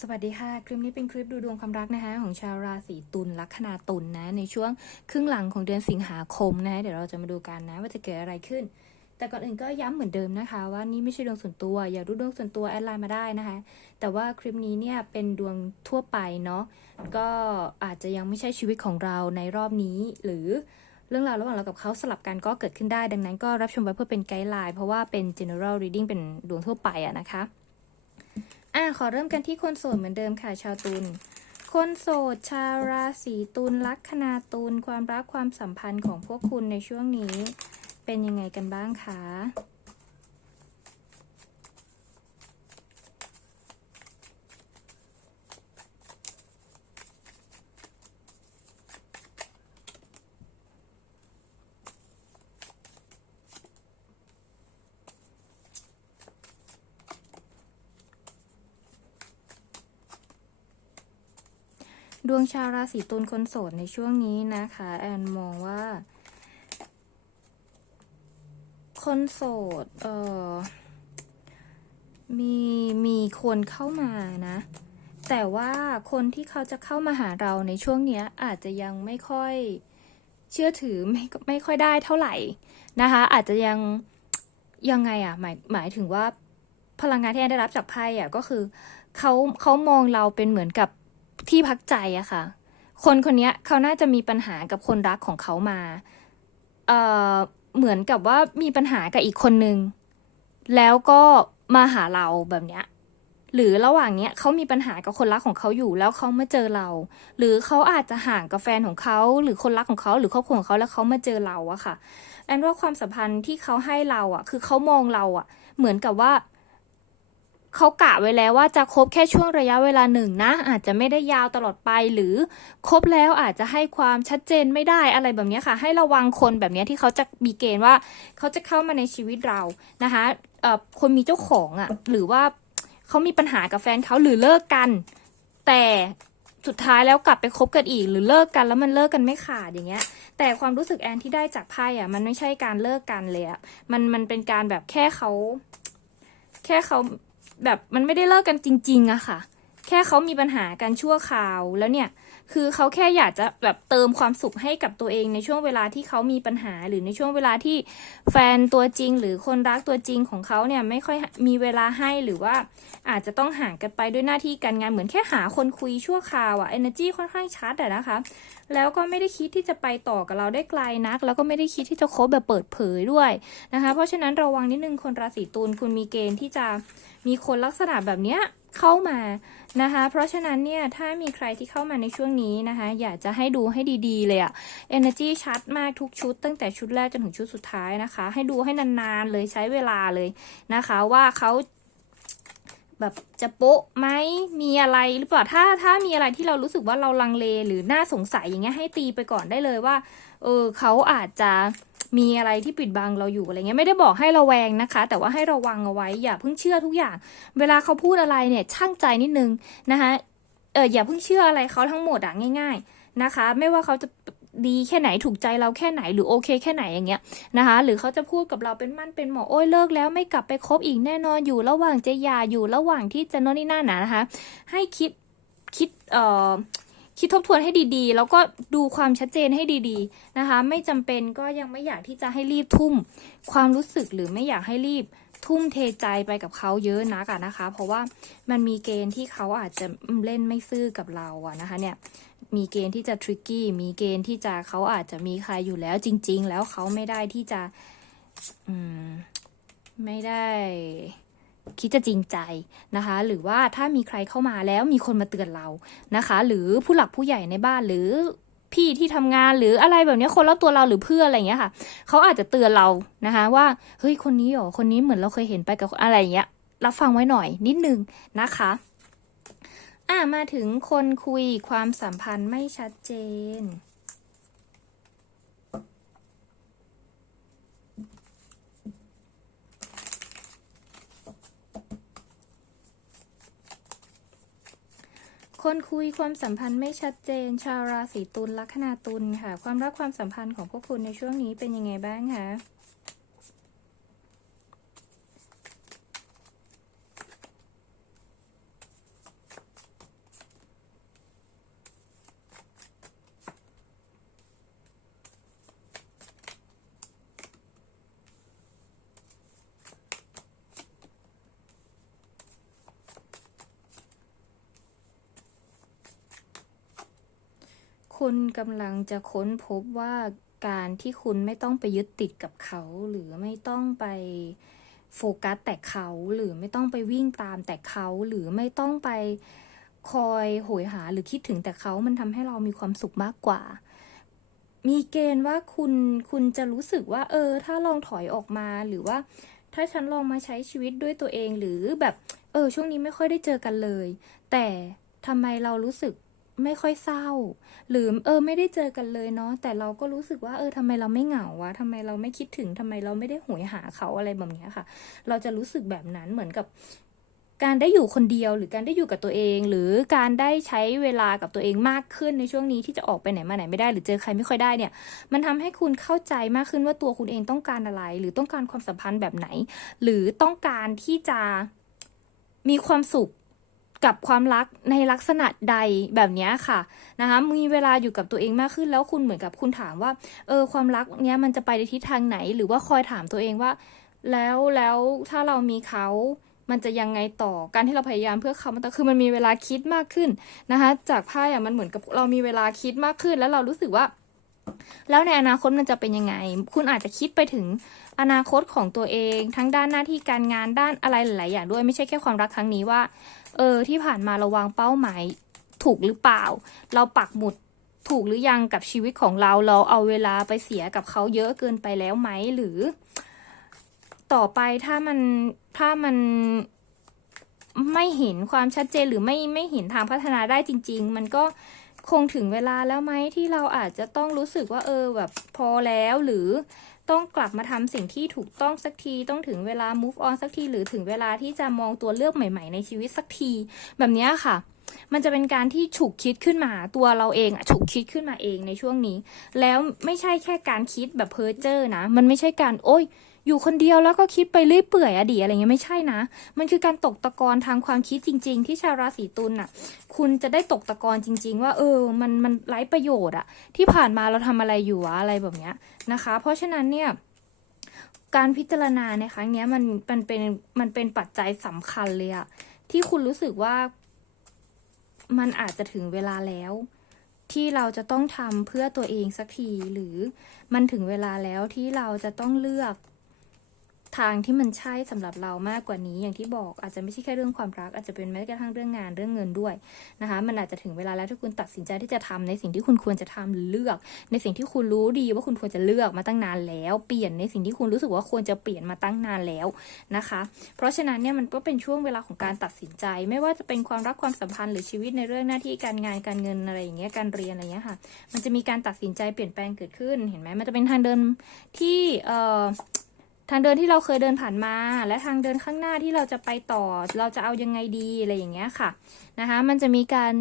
สวัสดีค่ะ คลิปนี้เป็นคลิปดูดวงความรักนะคะ ของชาวราศีตุลลัคนาตุลนะในช่วงครึ่งหลังของเดือนสิงหาคมนะเดี๋ยวเราจะมาดูกันนะว่าจะเกิดอะไรขึ้น แต่ก่อนอื่นก็ย้ำเหมือนเดิมนะคะ ว่านี่ไม่ใช่ดวงส่วนตัว อยากดูดวงส่วนตัวแอดไลน์มาได้นะคะ แต่ว่าคลิปนี้เนี่ยเป็นดวงทั่วไปเนาะก็อาจจะยังไม่ใช่ชีวิตของเราในรอบนี้หรือเรื่องราวระหว่างเรากับเขาสลับกันก็เกิดขึ้นได้ ดังนั้นก็รับชมไว้เพื่อเป็นไกด์ไลน์เพราะว่าเป็น general reading เป็นดวงทั่วไปอะนะคะ อะขอเริ่มกันที่คนโสดเหมือนเดิมค่ะชาวตุลคนโสดชาวราศีตุลลัคนาตุลความรักความสัมพันธ์ของพวกคุณในช่วงนี้ เป็นยังไงกันบ้างคะ ดวงชาวราศีตุลคนโสดในช่วงนี้นะคะ แอนมองว่า คนโสด เออมีมีคนเข้ามานะ แต่ว่าคนที่เขาจะเข้ามาหาเราในช่วงเนี้ย อาจจะยังไม่ค่อยเชื่อถือไม่ไม่ค่อยได้เท่าไหร่นะคะ อาจจะยังยังไงอะหมายหมายถึงว่าพลังงานที่แอนได้รับจากไพ่อะก็คือเขาเขามองเราเป็นเหมือนกับ ที่พักใจอะค่ะ คนคนนี้เขาน่าจะมีปัญหากับคนรักของเขามา เอ่อ เหมือนกับว่ามีปัญหากับอีกคนนึง แล้วก็มาหาเราแบบเนี้ย หรือระหว่างเนี้ยเขามีปัญหากับคนรักของเขาอยู่ แล้วเขามาเจอเรา หรือเขาอาจจะห่างกับแฟนของเขา หรือคนรักของเขา หรือครอบครัวของเขาแล้วเขามาเจอเราอะค่ะแอนว่าความสัมพันธ์ที่เขาให้เราอะคือเขามองเราอะเหมือนกับว่า เขากะไว้แล้วว่าจะคบแค่ช่วงระยะเวลาหนึ่งนะ อาจจะไม่ได้ยาวตลอดไปหรือคบแล้วอาจจะให้ความชัดเจนไม่ได้อะไรแบบนี้ค่ะ ให้ระวังคนแบบนี้ที่เขาจะมีเกณฑ์ว่า เขาจะเข้ามาในชีวิตเรานะคะเอ่อคนมีเจ้าของอะ่ะหรือว่าเขามีปัญหากับแฟนเขาหรือเลิกกัน แต่สุดท้ายแล้วกลับไปคบกันอีก หรือเลิกกันแล้วมันเลิกกันไม่ขาดอย่างเงี้ย แต่ความรู้สึกแอนที่ได้จากไพ่อะ มันไม่ใช่การเลิกกันเลยอะมันมันเป็นการแบบแค่เขา แค่เขา แบบมันไม่ได้เลิกกันจริง ๆอะค่ะ แค่เขามีปัญหากันชั่วคราวแล้วเนี่ย คือเขาแค่อยากจะแบบเติมความสุขให้กับตัวเองในช่วงเวลาที่เขามีปัญหา หรือในช่วงเวลาที่แฟนตัวจริง หรือคนรักตัวจริงของเขาเนี่ยไม่ค่อยมีเวลาให้หรือว่าอาจจะต้องห่างกันไปด้วยหน้าที่การงานเหมือนแค่หาคนคุยชั่วคราวอะ energy ค่อนข้างชัดอะนะคะ แล้วก็ไม่ได้คิดที่จะไปต่อกับเราได้ไกลนัก แล้วก็ไม่ได้คิดที่จะคบแบบเปิดเผยด้วยนะคะ เพราะฉะนั้นระวังนิดนึงคนราศีตุลคุณมีเกณฑ์ที่จะมีคนลักษณะแบบเนี้ยเข้ามา นะคะ เพราะฉะนั้นเนี่ยถ้ามีใครที่เข้ามาในช่วงนี้นะคะ อยากจะให้ดูให้ดีๆเลยอะ energy ชัดมากทุกชุด ตั้งแต่ชุดแรกจนถึงชุดสุดท้ายนะคะ ให้ดูให้นานๆเลยใช้เวลาเลยนะคะ ว่าเขาแบบจะโป๊ะไหมมีอะไรหรือเปล่าถ้าถ้ามีอะไรที่เรารู้สึกว่าเราลังเลหรือน่าสงสัยอย่างเงี้ยให้ตีไปก่อนได้เลยว่า เออเขาอาจจะ มีอะไรที่ปิดบังเราอยู่อะไรเงี้ยไม่ได้บอกให้ระแวงนะคะ แต่ว่าให้ระวังเอาไว้อย่าเพิ่งเชื่อทุกอย่าง เวลาเขาพูดอะไรเนี่ยช่างใจนิดนึงนะคะเอออย่าเพิ่งเชื่ออะไรเขาทั้งหมดอะง่าย ๆนะคะ ไม่ว่าเขาจะดีแค่ไหนถูกใจเราแค่ไหนหรือโอเคแค่ไหนอย่างเงี้ยนะคะ หรือเขาจะพูดกับเราเป็นมั่นเป็นหมอโอ้ยเลิกแล้วไม่กลับไปคบอีกแน่นอนอยู่ระหว่างจะยาอยู่ระหว่างที่จะโน่นนี่นั่นนะนะคะ ให้คิดคิดเอ่อ คิดทบทวนให้ดีๆ แล้วก็ดูความชัดเจนให้ดีๆนะคะ ไม่จำเป็นก็ยังไม่อยากที่จะให้รีบทุ่ม ความรู้สึกหรือไม่อยากให้รีบทุ่มเทใจไปกับเขาเยอะนักอะนะคะ เพราะว่ามันมีเกณฑ์ที่เขาอาจจะเล่นไม่ซื่อกับเราอะนะคะเนี่ยมีเกณฑ์ที่จะทริกกี้มีเกณฑ์ที่จะเขาอาจจะมีใครอยู่แล้วจริง ๆ แล้วเขาไม่ได้ที่จะ อืม ไม่ได้ คิดจะจริงใจนะคะ หรือว่าถ้ามีใครเข้ามาแล้วมีคนมาเตือนเรานะคะ หรือผู้หลักผู้ใหญ่ในบ้านหรือพี่ที่ทำงานหรืออะไรแบบนี้คนรอบตัวเราหรือเพื่อนอะไรเงี้ยค่ะเขาอาจจะเตือนเรานะคะ ว่าเฮ้ยคนนี้หรอคนนี้เหมือนเราเคยเห็นไปกับอะไรเงี้ยรับฟังไว้หน่อยนิดนึงนะคะอะมาถึงคนคุยความสัมพันธ์ไม่ชัดเจน คนคุยความสัมพันธ์ไม่ชัดเจน ชาวราศีตุลลัคนาตุลค่ะ ความรักความสัมพันธ์ของพวกคุณในช่วงนี้เป็นยังไงบ้างคะ คุณกำลังจะค้นพบว่าการที่คุณไม่ต้องไปยึดติดกับเขา หรือไม่ต้องไปโฟกัสแต่เขาหรือไม่ต้องไปวิ่งตามแต่เขาหรือไม่ต้องไปคอยโหยหาหรือคิดถึงแต่เขามันทำให้เรามีความสุขมากกว่า มีเกณฑ์ว่าคุณคุณจะรู้สึกว่า เออ ถ้าลองถอยออกมาหรือว่า ถ้าฉันลองมาใช้ชีวิตด้วยตัวเองหรือแบบ เออ ช่วงนี้ไม่ค่อยได้เจอกันเลย แต่ทำไมเรารู้สึก ไม่ค่อยเศร้า หรือเออไม่ได้เจอกันเลยเนาะแต่เราก็รู้สึกว่าเออทำไมเราไม่เหงาวะทำไมเราไม่คิดถึงทำไมเราไม่ได้หวยหาเขาอะไรแบบนี้ค่ะ เราจะรู้สึกแบบนั้นเหมือนกับการได้อยู่คนเดียวหรือการได้อยู่กับตัวเอง หรือการได้ใช้เวลากับตัวเองมากขึ้นในช่วงนี้ที่จะออกไปไหนมาไหนไม่ได้ หรือเจอใครไม่ค่อยได้เนี่ย มันทำให้คุณเข้าใจมากขึ้นว่าตัวคุณเองต้องการอะไร หรือต้องการความสัมพันธ์แบบไหน หรือต้องการที่จะมีความสุข กับความรักในลักษณะใดแบบนี้ค่ะนะคะมีเวลาอยู่กับตัวเองมากขึ้นแล้วคุณเหมือนกับคุณถามว่าเออความรักเนี้ยมันจะไปในทิศทางไหน หรือว่าคอยถามตัวเองว่า แล้วแล้วถ้าเรามีเขามันจะยังไงต่อการที่เราพยายามเพื่อเขามันต้องคือมันมีเวลาคิดมากขึ้นนะคะจากไพ่อะมันเหมือนกับเรามีเวลาคิดมากขึ้น แล้วเรารู้สึกว่า แล้วในอนาคตมันจะเป็นยังไง คุณอาจจะคิดไปถึงอนาคตของตัวเอง ทั้งด้านหน้าที่การงานด้านอะไรหลาย ๆ อย่างด้วยไม่ใช่แค่ความรักครั้งนี้ว่า เออ ที่ผ่านมาเราวางเป้าหมายถูกหรือเปล่า เราปักหมุดถูกหรือยังกับชีวิตของเรา เราเอาเวลาไปเสียกับเขาเยอะเกินไปแล้วไหม หรือ ต่อไปถ้ามันถ้ามันไม่เห็นความชัดเจนหรือไม่ไม่เห็นทางพัฒนาได้จริง ๆ มันก็ คงถึงเวลาแล้วไหมที่เราอาจจะต้องรู้สึกว่าเออแบบพอแล้วหรือต้องกลับมาทำสิ่งที่ถูกต้องสักที ต้องถึงเวลา move on สักที หรือถึงเวลาที่จะมองตัวเลือกใหม่ ๆ ในชีวิตสักที แบบนี้ค่ะ มันจะเป็นการที่ฉุกคิดขึ้นมาตัวเราเองอะฉุกคิดขึ้นมาเองในช่วงนี้ แล้วไม่ใช่แค่การคิดแบบเพ้อเจ้อนะ มันไม่ใช่การโอ้ย อยู่คนเดียวแล้วก็คิดไปเรื่อยเปื่อยอดีอะไรเงี้ยไม่ใช่นะ มันคือการตกตะกอนทางความคิดจริง ๆ ที่ชาวราศีตุลน่ะ คุณจะได้ตกตะกอนจริง ๆ ว่า เออ มันมันไร้ประโยชน์อะที่ผ่านมาเราทำอะไรอยู่วะอะไรแบบเนี้ยนะคะ เพราะฉะนั้นเนี่ยการพิจารณาในครั้งเนี้ยมันมันเป็นมันเป็นปัจจัยสำคัญเลยอะที่คุณรู้สึกว่ามันอาจจะถึงเวลาแล้ว ที่เราจะต้องทำเพื่อตัวเองสักที หรือมันถึงเวลาแล้วที่เราจะต้องเลือก ทางที่มันใช่สำหรับเรามากกว่านี้อย่างที่บอกอาจจะไม่ใช่แค่เรื่องความรัก อาจจะเป็นแม้กระทั่งเรื่องงานเรื่องเงินด้วยนะคะมันอาจจะถึงเวลาแล้วที่คุณตัดสินใจที่จะทำในสิ่งที่คุณควรจะทำหรือเลือก ในสิ่งที่คุณรู้ดีว่าคุณควรจะเลือกมาตั้งนานแล้ว เปลี่ยนในสิ่งที่คุณรู้สึกว่าควรจะเปลี่ยนมาตั้งนานแล้วนะคะ เพราะฉะนั้นเนี่ยมันก็เป็นช่วงเวลาของการตัดสินใจ ไม่ว่าจะเป็นความรักความสัมพันธ์หรือชีวิตในเรื่องหน้าที่การงานการเงินอะไรอย่างเงี้ยการเรียนอะไรเงี้ยค่ะ มันจะมีการตัดสินใจเปลี่ยนแปลงเกิดขึ้นเห็นไหมมันจะเป็นทางเดินที่เอ่อ ทางเดินที่เราเคยเดินผ่านมา และทางเดินข้างหน้าที่เราจะไปต่อ เราจะเอายังไงดีอะไรอย่างเงี้ยค่ะนะคะ มันจะมีการ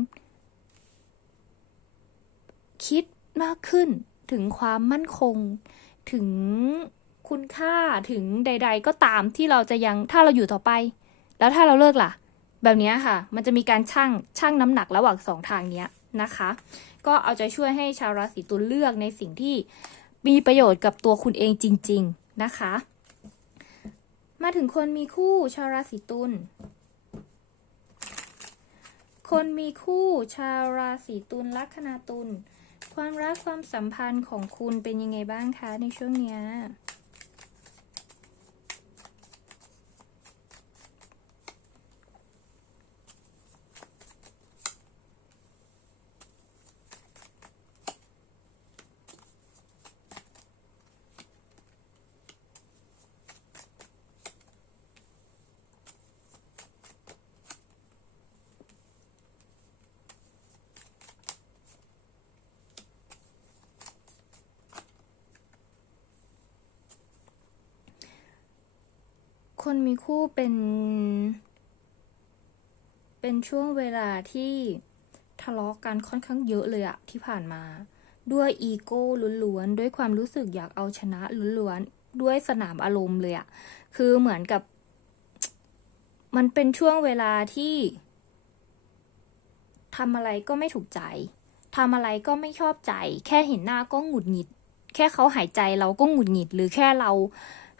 คิดมากขึ้นถึงความมั่นคง ถึงคุณค่าถึงใด ๆ ก็ตามที่เราจะยังถ้าเราอยู่ต่อไป แล้วถ้าเราเลิกล่ะ แบบเนี้ยค่ะ มันจะมีการชั่งชั่งน้ำหนักระหว่างสองทางเนี้ยนะคะ ก็เอาใจช่วยให้ชาวราศีตุลเลือกในสิ่งที่มีประโยชน์กับตัวคุณเองจริง ๆ นะคะ มาถึงคนมีคู่ชาวราศีตุล คนมีคู่ชาวราศีตุลลัคนาตุล ความรักความสัมพันธ์ของคุณเป็นยังไงบ้างคะในช่วงเนี้ย คนมีคู่เป็น เป็นช่วงเวลาที่ทะเลาะกันค่อนข้างเยอะเลยอะที่ผ่านมา ด้วยอีโก้ล้วนๆ ด้วยความรู้สึกอยากเอาชนะล้วนๆ ด้วยสนามอารมณ์เลยอะคือเหมือนกับ มันเป็นช่วงเวลาที่ทำอะไรก็ไม่ถูกใจทำอะไรก็ไม่ชอบใจ แค่เห็นหน้าก็หงุดหงิด แค่เขาหายใจเราก็หงุดหงิด หรือแค่เรา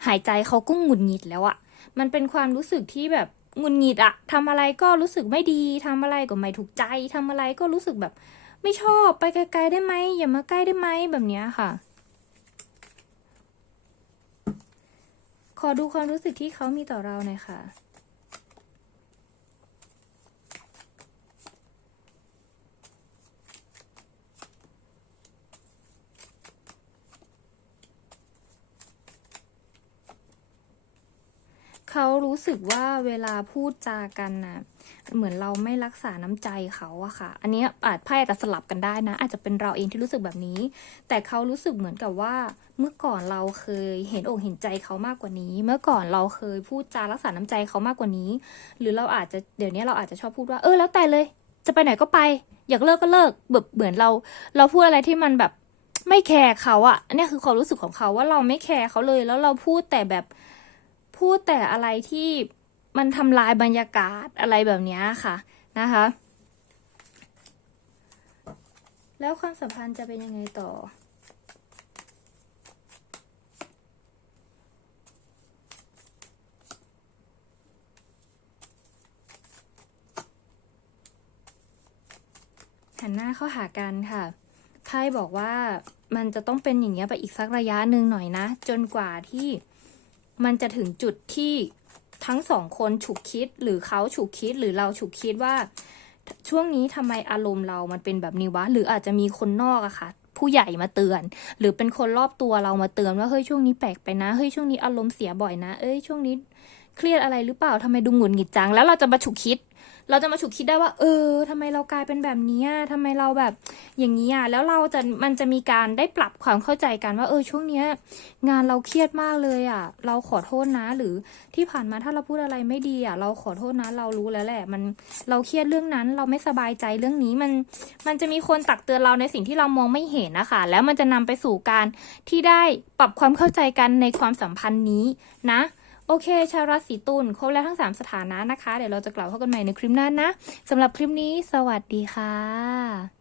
หายใจเขาก็หงุดหงิดแล้วอะ มันเป็นความรู้สึกที่แบบงุนหงิดอะทำอะไรก็รู้สึกไม่ดีทำอะไรก็ไม่ถูกใจทำอะไรก็รู้สึกแบบ ไม่ชอบไปไกลๆได้ไหมอย่ามาใกล้ได้ไหมแบบเนี้ยค่ะ ขอดูความรู้สึกที่เขามีต่อเราหน่อยค่ะ รู้สึกว่าเวลาพูดจากันน่ะเหมือนเราไม่รักษาน้ำใจเขาอะค่ะ อันนี้อาจไพ่อาจจะสลับกันได้นะ อาจจะเป็นเราเองที่รู้สึกแบบนี้ แต่เขารู้สึกเหมือนกับว่า เมื่อก่อนเราเคยเห็นอกเห็นใจเขามากกว่านี้ เมื่อก่อนเราเคยพูดจารักษาน้ำใจเขามากกว่านี้ หรือเราอาจจะเดี๋ยวนี้เราอาจจะชอบพูดว่าเออแล้วแต่เลย จะไปไหนก็ไป อยากเลิกก็เลิกแบบเหมือนเรา เราพูดอะไรที่มันแบบไม่แคร์เขาอะอันนี้คือความรู้สึกของเขาว่าเราไม่แคร์เขาเลย แล้วเราพูดแต่แบบ พูดแต่อะไรที่มันทำลายบรรยากาศอะไรแบบนี้ค่ะนะคะ แล้วความสัมพันธ์จะเป็นยังไงต่อหันหน้าเข้าหากันค่ะ ไพ่บอกว่ามันจะต้องเป็นอย่างเงี้ยไปอีกสักระยะหนึ่งหน่อยนะ จนกว่าที่ มันจะถึงจุดที่ทั้งสองคนฉุกคิดหรือเขาฉุกคิดหรือเราฉุกคิดว่า ช่วงนี้ทำไมอารมณ์เรามันเป็นแบบนี้วะหรืออาจจะมีคนนอกอะค่ะ ผู้ใหญ่มาเตือน หรือเป็นคนรอบตัวเรามาเตือนว่าเฮ้ยช่วงนี้แปลกไปนะเฮ้ยช่วงนี้อารมณ์เสียบ่อยนะ เอ้ยช่วงนี้ เครียดอะไรหรือเปล่าทำไมดูหงุดหงิดจัง แล้วเราจะมาฉุกคิด เราจะมาฉุกคิดได้ว่า เออทำไมเรากลายเป็นแบบนี้อะทำไมเราแบบอย่างนี้อะแล้วเราจะมันจะมีการได้ปรับความเข้าใจกันว่าเออช่วงเนี้ย งานเราเครียดมากเลยอะ เราขอโทษนะ หรือที่ผ่านมาถ้าเราพูดอะไรไม่ดีอะ เราขอโทษนะ เรารู้แล้วแหละ มันเราเครียดเรื่องนั้นเราไม่สบายใจเรื่องนี้มันมันจะมีคนตักเตือนเราในสิ่งที่เรามองไม่เห็นนะคะแล้วมันจะนำไปสู่การที่ได้ปรับความเข้าใจกันในความสัมพันธ์นี้นะ โอเค ชาวราศีตุลครบแล้วทั้ง 3 สถานะนะคะ เดี๋ยวเราจะกลับพบกันใหม่ในคลิปหน้านะสำหรับคลิปนี้ สวัสดีค่ะ